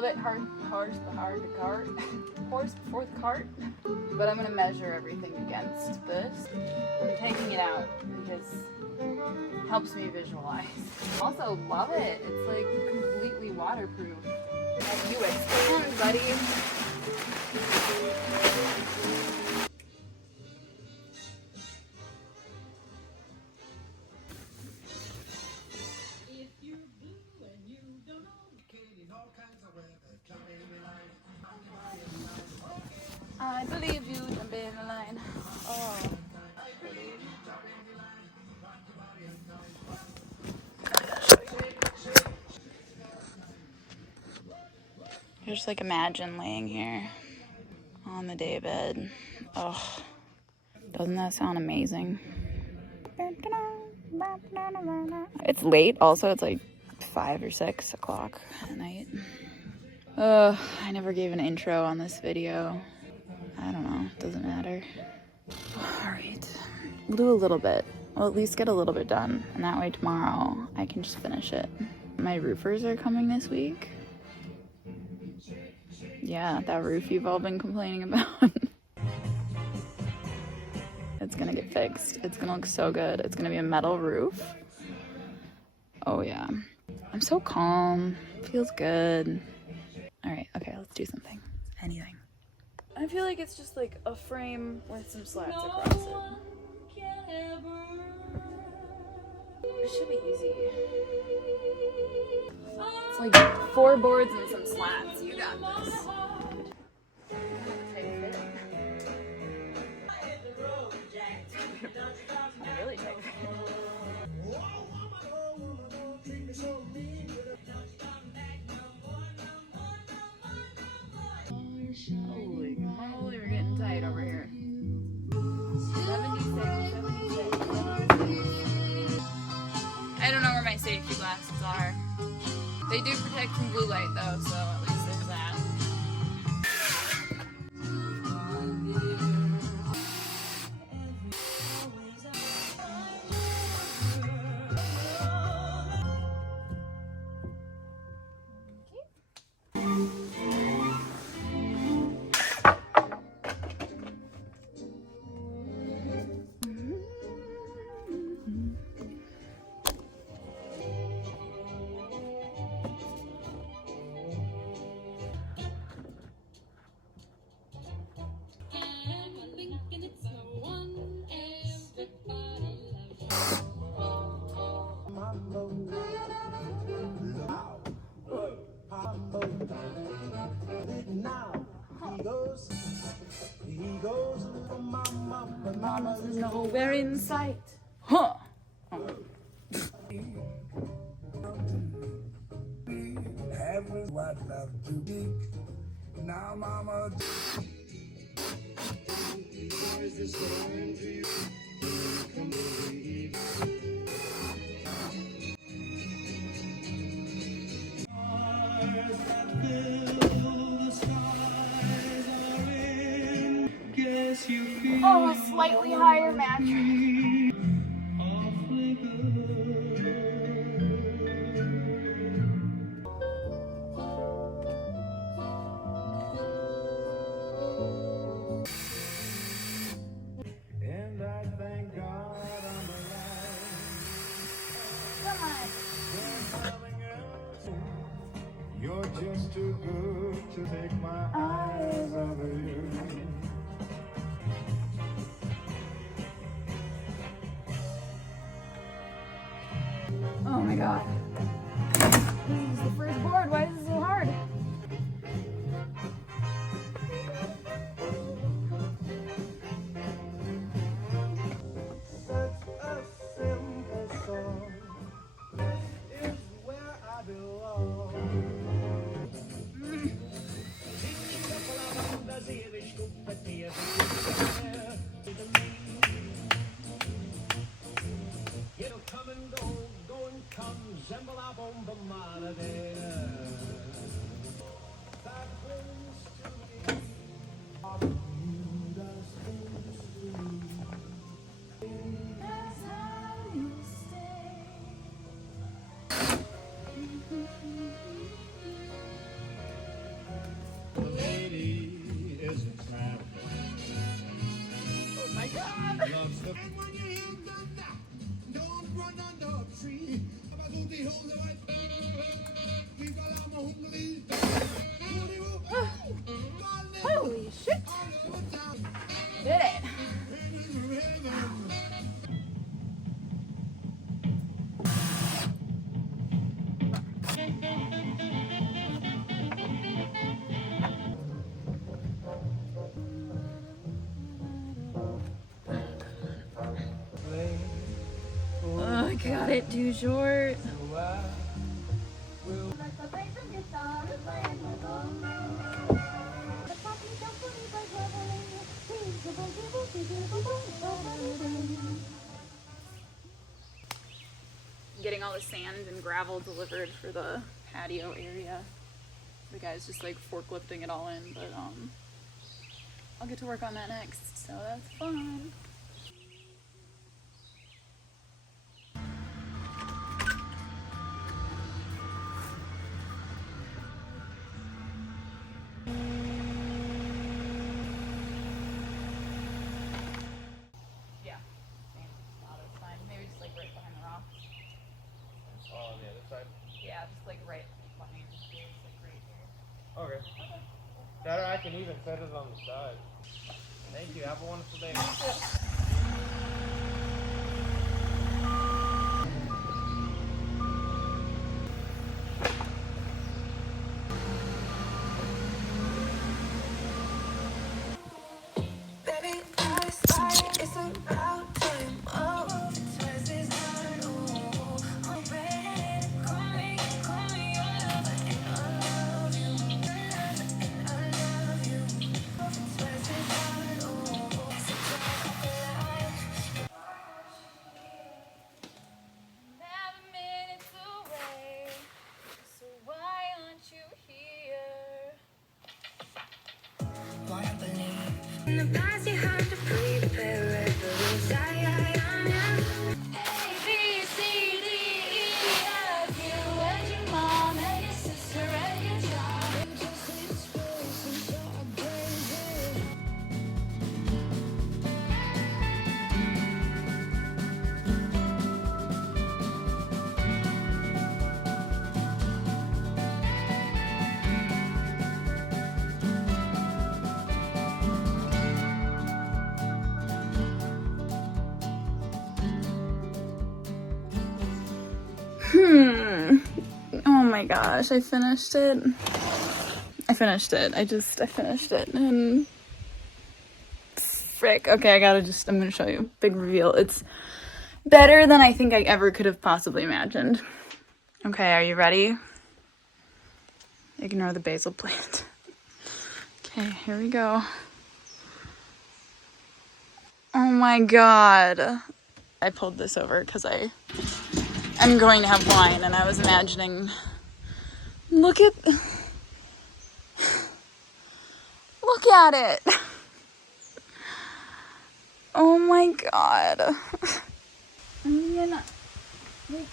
little bit horse before the cart, but I'm gonna measure everything against this. I'm taking it out because it helps me visualize. Also love it. It's like completely waterproof. And you expand, buddy. I believe you, jump in the line. Oh, pretty. Just like imagine laying here on the daybed. Oh, doesn't that sound amazing? It's late also, it's like 5 or 6 o'clock at night. I never gave an intro on this video. I don't know, doesn't matter. All right, we'll do a little bit. We'll at least get a little bit done, and that way tomorrow I can just finish it. My roofers are coming this week. Yeah, that roof you've all been complaining about. It's gonna get fixed. It's gonna look so good. It's gonna be a metal roof. Oh yeah. I'm so calm. Feels good. All right, okay, let's do something. Anything. I feel like it's just like a frame with some slats across it. It should be easy. It's like 4 boards and some slats. You got this. Really tight. Holy moly, we're getting tight over here. 76. I don't know where my safety glasses are. They do protect from blue light though, so at least there's that. Mama's nowhere in sight. Huh. Now, mama. Oh, a slightly higher mattress. And I thank God I'm alive. Come on. You're just too good to take my eyes off of you. Oh my God. This is the first board. Why is it so hard? Such a simple song. This is where I belong. Holy shit! Did it! Oh, I got it too short. Getting all the sand and gravel delivered for the patio area. The guy's just like forklifting it all in, but I'll get to work on that next, so that's fun. Yeah, same spot is fine. Maybe just like right behind the rock. Oh, on the other side? Yeah, just like right behind the trees, like right here. Okay. That or I can even set it on the side. Thank you. Have a wonderful day. Baby, I swear it's about time. Oh, twice as hard. Oh, baby, call me your lover, and I love you. And I love you. Twice as hard. Oh, it's a drop of life. 7 minutes away, so why aren't you here? Wanna believe in the past, you have to prepare reference. A, B, C, D, E, F, you and your mom and your sister and your job. Oh my gosh, I finished it. I finished it. And frick. Okay, I'm gonna show you. Big reveal. It's better than I think I ever could have possibly imagined. Okay, are you ready? Ignore the basil plant. Okay, here we go. Oh my god. I pulled this over because I'm going to have wine and I was imagining, look at it. Oh my god. I'm gonna, like,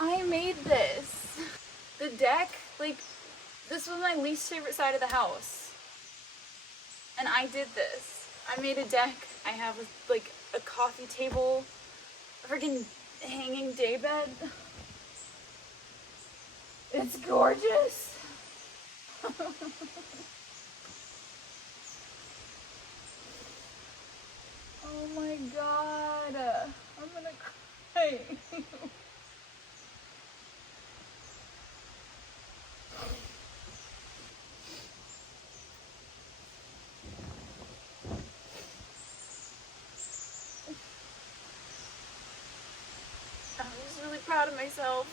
I made this. The deck, like, this was my least favorite side of the house. And I did this. I made a deck. I have, like, a coffee table, a freaking hanging daybed. It's gorgeous. Oh my god. I'm gonna cry. I'm just really proud of myself.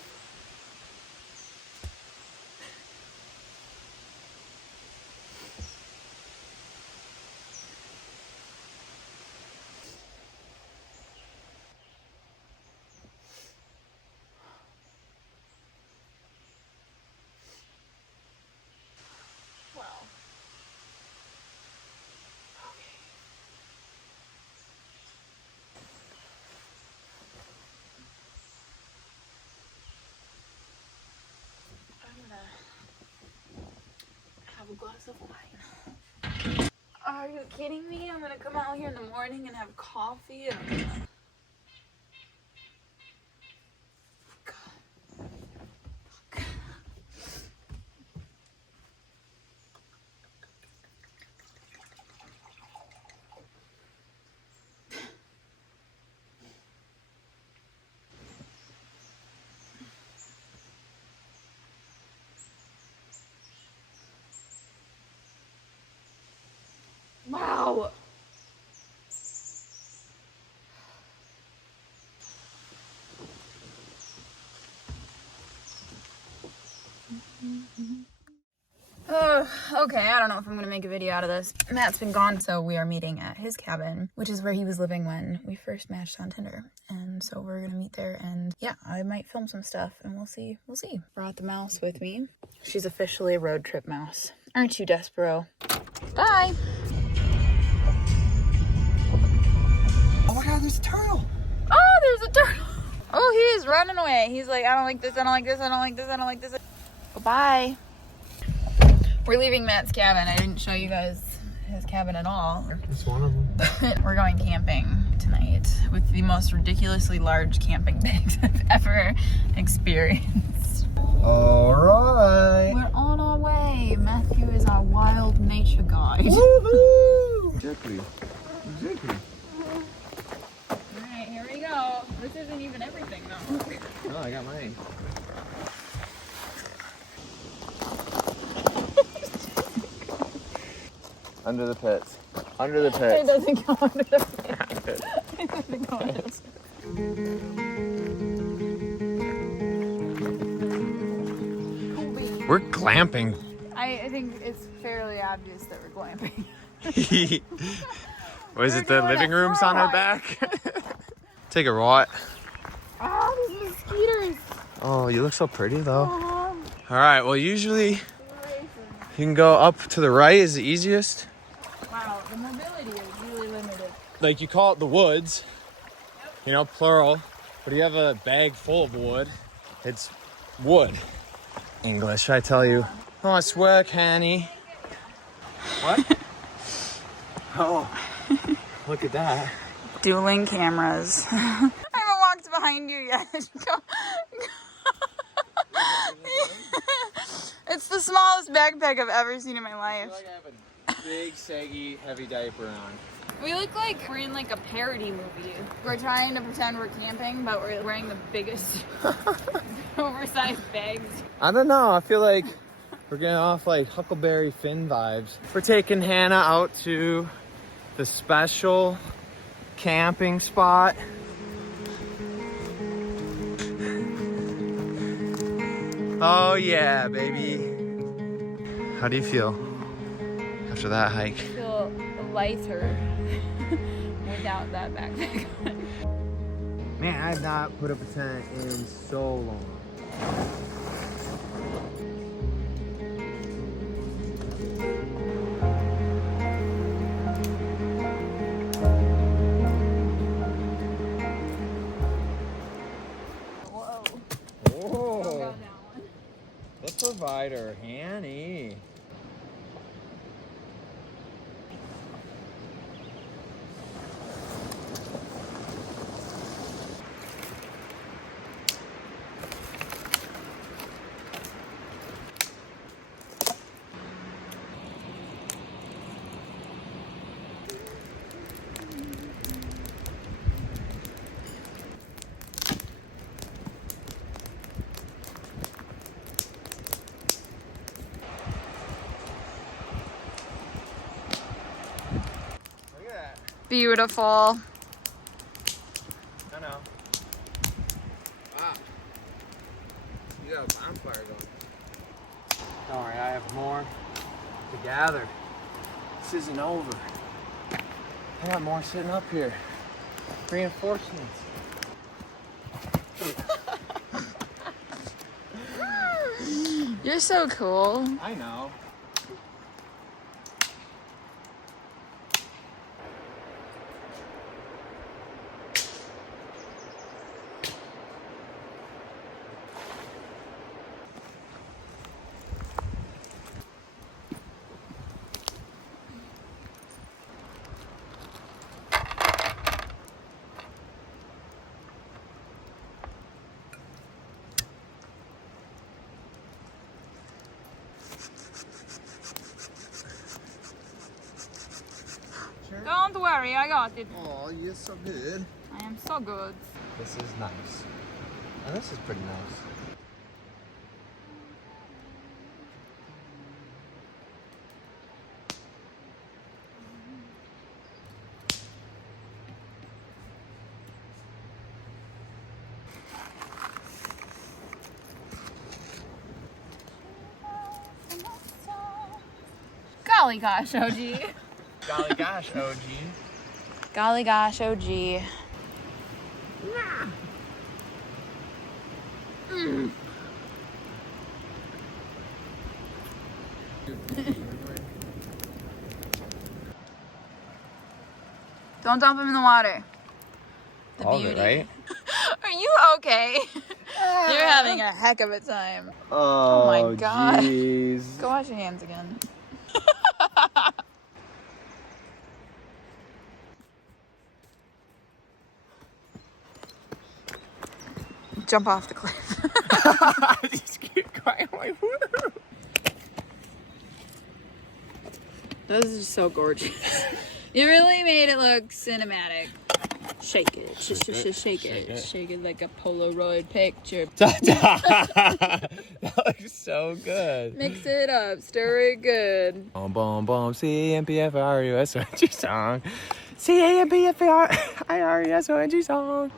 Wow. Okay. I'm gonna have a glass of wine. Are you kidding me? I'm gonna come out here in the morning and have coffee and I'm gonna... Wow. Okay, I don't know if I'm gonna make a video out of this. Matt's been gone, so we are meeting at his cabin, which is where he was living when we first matched on Tinder. And so we're gonna meet there, and yeah, I might film some stuff, and we'll see. Brought the mouse with me. She's officially a road trip mouse. Aren't you, Despero? Bye! Oh my God, there's a turtle. Oh, there's a turtle! Oh, he is running away. He's like, I don't like this, I don't like this, I don't like this, I don't like this. Bye. We're leaving Matt's cabin. I didn't show you guys his cabin at all. It's one of them. We're going camping tonight with the most ridiculously large camping bags I've ever experienced. All right. We're on our way. Matthew is our wild nature guide. Woohoo! Exactly. Alright, here we go. This isn't even everything though. No, I got mine. Under the pits. Under the pits. It doesn't go under the pit. It doesn't go under the pit. We're glamping. I think it's fairly obvious that we're glamping. Was it the doing living a room's throw on our hike. back? Take a right. Oh, these mosquitoes. Oh, you look so pretty though. Oh, All right, well usually you can go up to the right is the easiest. wow, the mobility is really limited. Like you call it the woods, you know, plural, but you have a bag full of wood, it's wood. English, I tell you. Nice work, Hanny. What? Oh, look at that. Dueling cameras. I haven't walked behind you yet. It's the smallest backpack I've ever seen in my life. I feel like I have a big, saggy, heavy diaper on. We look like we're in like a parody movie. We're trying to pretend we're camping, but we're wearing the biggest oversized bags. I don't know, I feel like we're getting off like Huckleberry Finn vibes. We're taking Hannah out to the special camping spot. Oh yeah, baby. How do you feel after that hike? I feel lighter without that backpack on. Man, I have not put up a tent in so long. Whoa. Oh, Don't go down one. the provider, Hanny. Look at that. Beautiful. I know. Wow. You got a bonfire going. Don't worry, I have more to gather. This isn't over. I got more sitting up here. Reinforcements. You're so cool. I know. Don't worry, I got it. Oh, you're so good. I am so good. This is nice. And this is pretty nice. Golly gosh, OG. Golly gosh, OG. Golly gosh, OG. Don't dump him in the water. The All of beauty. it, right? Are you okay? You're having a heck of a time. Oh, my God. Jeez. Go wash your hands again. Jump off the cliff. Just keep going. I'm like, woo. Those are so gorgeous. You really made it look cinematic. Shake it. Shake it. Shake it like a Polaroid picture. That looks so good. Mix it up. Stir it good. Boom, boom, boom. C-A-M-P-F-R-U-S-O-N-G song. C-A-M-P-F-R-I-R-U-S-O-N-G song.